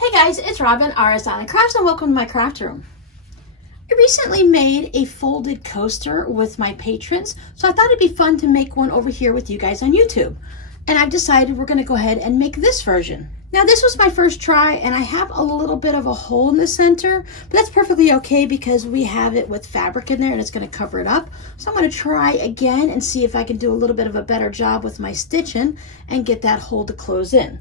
Hey guys, it's Robin, RS Island Crafts, and welcome to my craft room. I recently made a folded coaster with my patrons, so I thought it'd be fun to make one over here with you guys on YouTube. And I've decided we're gonna go ahead and make this version. Now this was my first try, and I have a little bit of a hole in the center, but that's perfectly okay because we have it with fabric in there and it's gonna cover it up. So I'm gonna try again and see if I can do a little bit of a better job with my stitching and get that hole to close in.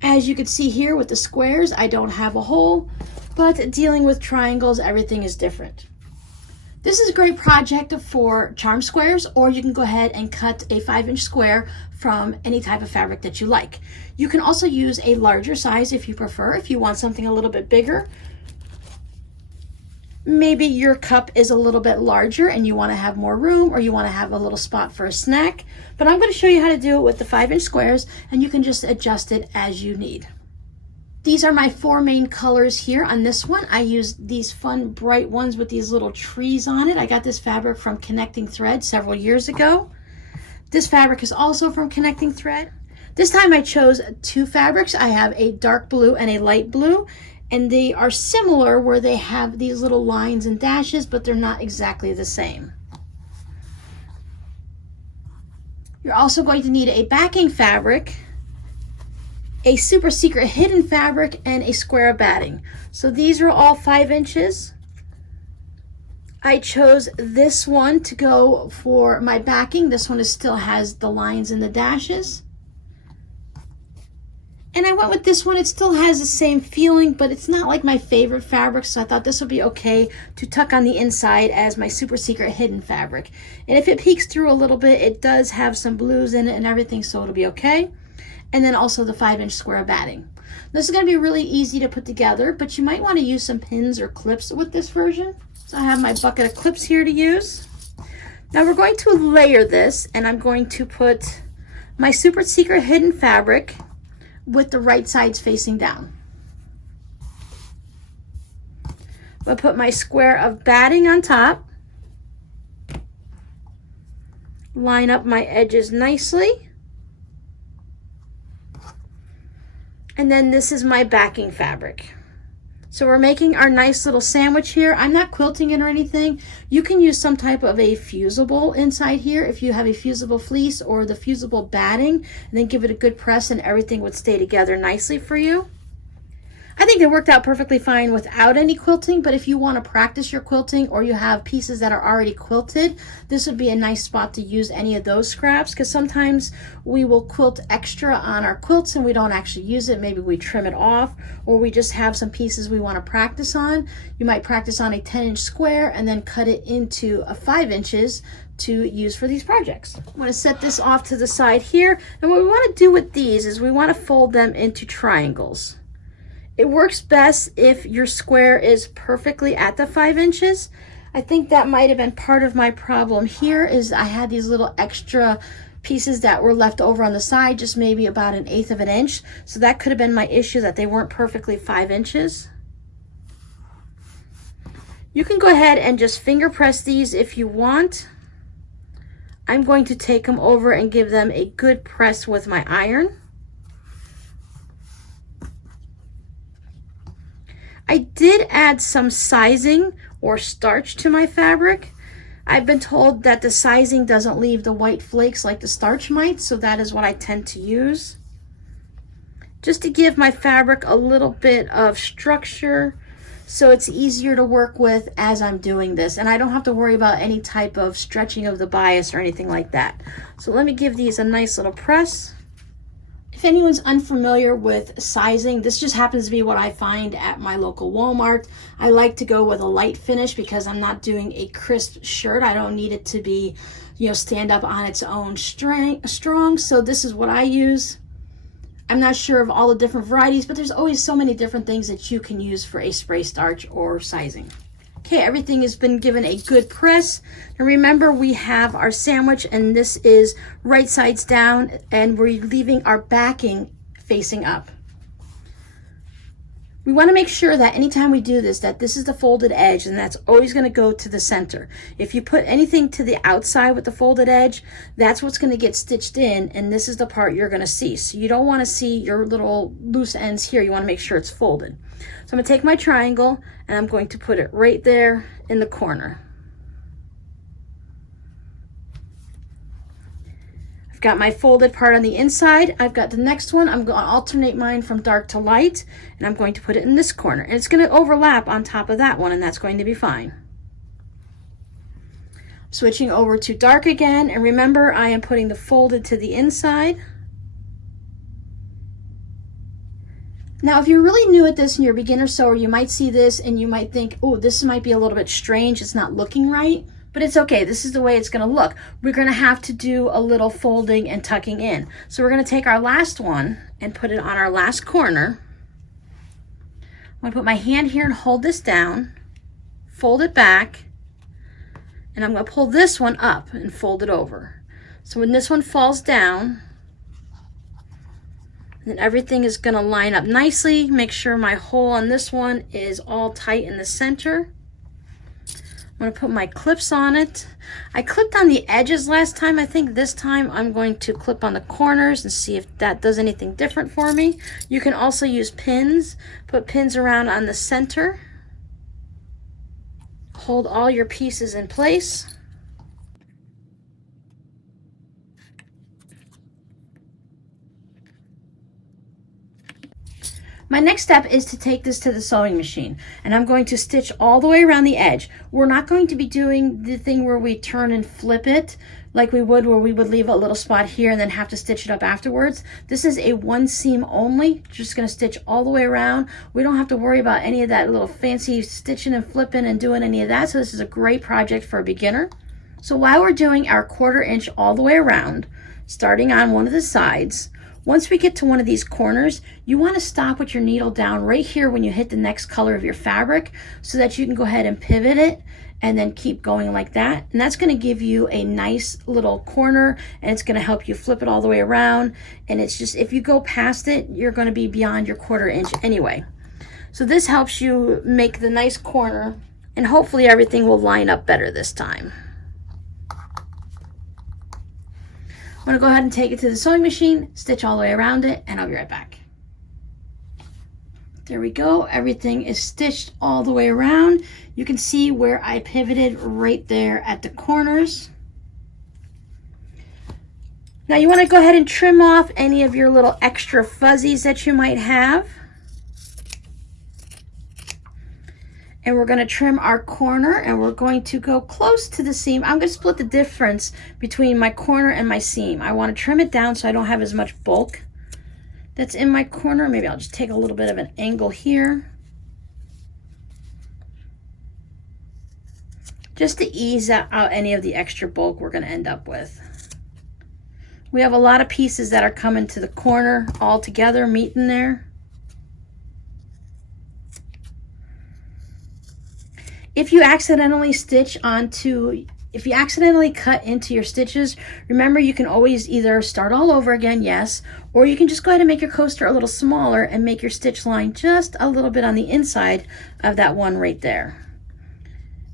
As you can see here with the squares, I don't have a hole, but dealing with triangles, everything is different. This is a great project for charm squares, or you can go ahead and cut a 5-inch square from any type of fabric that you like. You can also use a larger size if you prefer, if you want something a little bit bigger. Maybe your cup is a little bit larger and you want to have more room, or you want to have a little spot for a snack. But I'm going to show you how to do it with the 5-inch squares, and you can just adjust it as you need. These are my 4 main colors here on this one. I used these fun bright ones with these little trees on it. I got this fabric from Connecting Thread several years ago. This fabric is also from Connecting Thread. This time I chose 2 fabrics. I have a dark blue and a light blue. And they are similar where they have these little lines and dashes, but they're not exactly the same. You're also going to need a backing fabric, a super secret hidden fabric, and a square of batting. So these are all 5 inches. I chose this one to go for my backing. This one still has the lines and the dashes. And I went with this one. It still has the same feeling, but it's not like my favorite fabric, so I thought this would be okay to tuck on the inside as my super secret hidden fabric. And if it peeks through a little bit, it does have some blues in it and everything, so it'll be okay. And then also the 5-inch square of batting. This is going to be really easy to put together, but you might want to use some pins or clips with this version. So I have my bucket of clips here to use. Now we're going to layer this, and I'm going to put my super secret hidden fabric with the right sides facing down. I'll put my square of batting on top. Line up my edges nicely. And then this is my backing fabric. So we're making our nice little sandwich here. I'm not quilting it or anything. You can use some type of a fusible inside here if you have a fusible fleece or the fusible batting, and then give it a good press and everything would stay together nicely for you. I think it worked out perfectly fine without any quilting, but if you want to practice your quilting or you have pieces that are already quilted, this would be a nice spot to use any of those scraps, because sometimes we will quilt extra on our quilts and we don't actually use it. Maybe we trim it off, or we just have some pieces we want to practice on. You might practice on a 10-inch square and then cut it into a 5 inches to use for these projects. I'm going to set this off to the side here, and what we want to do with these is we want to fold them into triangles. It works best if your square is perfectly at the 5 inches. I think that might have been part of my problem here, is I had these little extra pieces that were left over on the side, just maybe about 1/8 of an inch. So that could have been my issue, that they weren't perfectly 5 inches. You can go ahead and just finger press these if you want. I'm going to take them over and give them a good press with my iron. I did add some sizing or starch to my fabric. I've been told that the sizing doesn't leave the white flakes like the starch might, so that is what I tend to use, just to give my fabric a little bit of structure so it's easier to work with as I'm doing this, and I don't have to worry about any type of stretching of the bias or anything like that. So let me give these a nice little press. If anyone's unfamiliar with sizing, this just happens to be what I find at my local Walmart. I like to go with a light finish because I'm not doing a crisp shirt. I don't need it to be, stand up on its own strong. So this is what I use. I'm not sure of all the different varieties, but there's always so many different things that you can use for a spray starch or sizing. Okay, everything has been given a good press. And remember, we have our sandwich, and this is right sides down, and we're leaving our backing facing up. We want to make sure that anytime we do this, that this is the folded edge, and that's always going to go to the center. If you put anything to the outside with the folded edge, that's what's going to get stitched in, and this is the part you're going to see. So you don't want to see your little loose ends here. You want to make sure it's folded. So I'm going to take my triangle and I'm going to put it right there in the corner. I've got my folded part on the inside. I've got the next one. I'm going to alternate mine from dark to light, and I'm going to put it in this corner. And it's going to overlap on top of that one, and that's going to be fine. Switching over to dark again, and remember, I am putting the folded to the inside. Now, if you're really new at this and you're a beginner sewer, you might see this and you might think, oh, this might be a little bit strange. It's not looking right. But it's okay, this is the way it's gonna look. We're gonna have to do a little folding and tucking in. So we're gonna take our last one and put it on our last corner. I'm gonna put my hand here and hold this down, fold it back, and I'm gonna pull this one up and fold it over. So when this one falls down, then everything is gonna line up nicely. Make sure my hole on this one is all tight in the center. I'm going to put my clips on it. I clipped on the edges last time. I think this time I'm going to clip on the corners and see if that does anything different for me. You can also use pins. Put pins around on the center. Hold all your pieces in place. My next step is to take this to the sewing machine, and I'm going to stitch all the way around the edge. We're not going to be doing the thing where we turn and flip it like we would, where we would leave a little spot here and then have to stitch it up afterwards. This is a one seam only, just going to stitch all the way around. We don't have to worry about any of that little fancy stitching and flipping and doing any of that, so this is a great project for a beginner. So while we're doing our 1/4 inch all the way around, starting on one of the sides, once we get to one of these corners, you want to stop with your needle down right here when you hit the next color of your fabric so that you can go ahead and pivot it and then keep going like that. And that's going to give you a nice little corner, and it's going to help you flip it all the way around. And it's just, if you go past it, you're going to be beyond your 1/4 inch anyway. So this helps you make the nice corner, and hopefully everything will line up better this time. I'm going to go ahead and take it to the sewing machine, stitch all the way around it, and I'll be right back. There we go. Everything is stitched all the way around. You can see where I pivoted right there at the corners. Now you want to go ahead and trim off any of your little extra fuzzies that you might have. And we're going to trim our corner, and we're going to go close to the seam. I'm going to split the difference between my corner and my seam. I want to trim it down so I don't have as much bulk that's in my corner. Maybe I'll just take a little bit of an angle here, just to ease out any of the extra bulk we're going to end up with. We have a lot of pieces that are coming to the corner all together, meeting there. If you accidentally if you accidentally cut into your stitches, remember you can always either start all over again, yes, or you can just go ahead and make your coaster a little smaller and make your stitch line just a little bit on the inside of that one right there.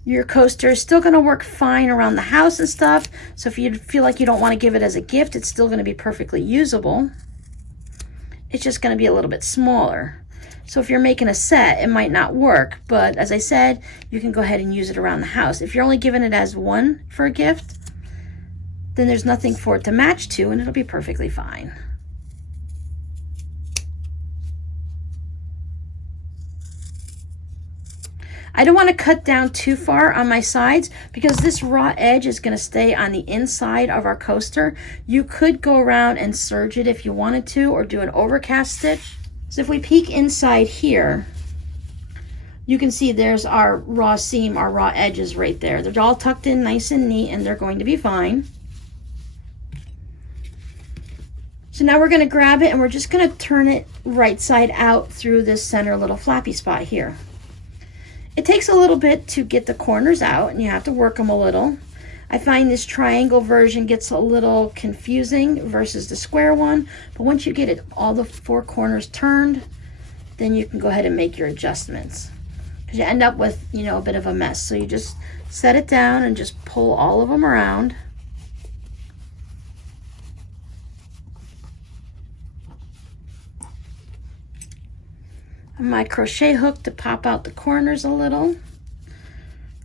Your coaster is still going to work fine around the house and stuff, so if you feel like you don't want to give it as a gift, it's still going to be perfectly usable. It's just going to be a little bit smaller. So if you're making a set, it might not work, but as I said, you can go ahead and use it around the house. If you're only giving it as one for a gift, then there's nothing for it to match to, and it'll be perfectly fine. I don't want to cut down too far on my sides because this raw edge is going to stay on the inside of our coaster. You could go around and serge it if you wanted to, or do an overcast stitch. So if we peek inside here, you can see there's our raw seam, our raw edges right there. They're all tucked in nice and neat, and they're going to be fine. So now we're going to grab it, and we're just going to turn it right side out through this center little flappy spot here. It takes a little bit to get the corners out, and you have to work them a little. I find this triangle version gets a little confusing versus the square one, but once you get it all the 4 corners turned, then you can go ahead and make your adjustments. Because you end up with, you know, a bit of a mess. So you just set it down and just pull all of them around. My crochet hook to pop out the corners a little.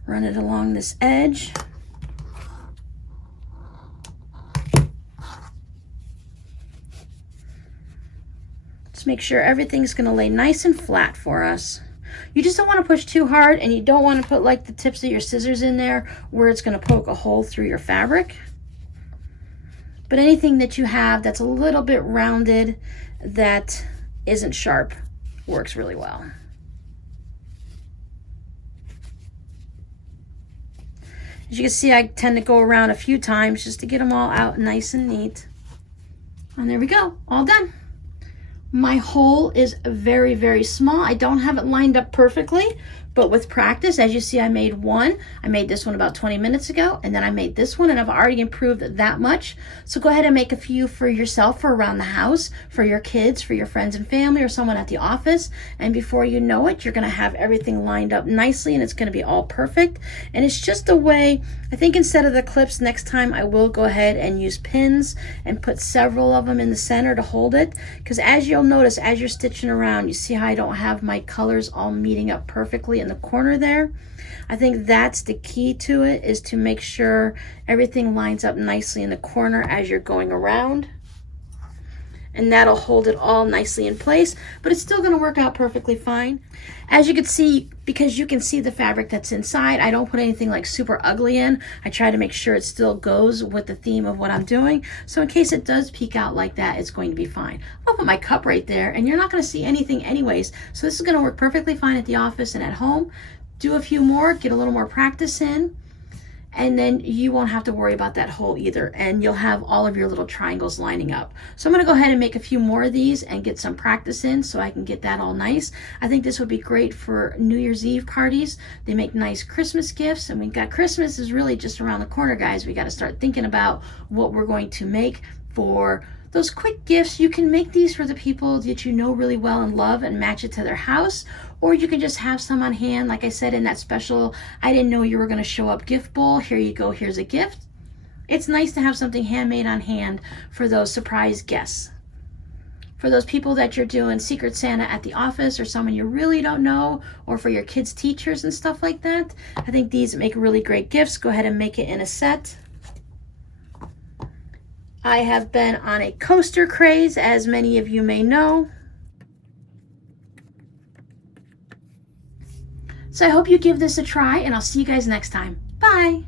Run it along this edge. Just make sure everything's going to lay nice and flat for us. You just don't want to push too hard, and you don't want to put like the tips of your scissors in there where it's going to poke a hole through your fabric. But anything that you have that's a little bit rounded, that isn't sharp, works really well. As you can see, I tend to go around a few times just to get them all out nice and neat. And there we go, all done. My hole is very, very small. I don't have it lined up perfectly, but with practice, as you see, I made one. I made this one about 20 minutes ago, and then I made this one, and I've already improved that much. So go ahead and make a few for yourself, for around the house, for your kids, for your friends and family, or someone at the office. And before you know it, you're gonna have everything lined up nicely, and it's gonna be all perfect. And it's just a way, I think instead of the clips, next time I will go ahead and use pins and put several of them in the center to hold it. Because as you'll notice, as you're stitching around, you see how I don't have my colors all meeting up perfectly in the corner there. I think that's the key to it, is to make sure everything lines up nicely in the corner as you're going around. And that'll hold it all nicely in place, but it's still going to work out perfectly fine. As you can see, because you can see the fabric that's inside, I don't put anything like super ugly in. I try to make sure it still goes with the theme of what I'm doing. So in case it does peek out like that, it's going to be fine. I'll put my cup right there, and you're not going to see anything anyways. So this is going to work perfectly fine at the office and at home. Do a few more, get a little more practice in, and then you won't have to worry about that hole either, and you'll have all of your little triangles lining up. So I'm going to go ahead and make a few more of these and get some practice in so I can get that all nice. I think this would be great for New Year's Eve parties. They make nice Christmas gifts, and we've got Christmas is really just around the corner, guys. We got to start thinking about what we're going to make for those quick gifts. You can make these for the people that you know really well and love and match it to their house, or you can just have some on hand, like I said, in that special I didn't know you were going to show up gift bowl. Here you go, here's a gift. It's nice to have something handmade on hand for those surprise guests. For those people that you're doing Secret Santa at the office, or someone you really don't know, or for your kids' teachers and stuff like that, I think these make really great gifts. Go ahead and make it in a set. I have been on a coaster craze, as many of you may know. So I hope you give this a try, and I'll see you guys next time. Bye.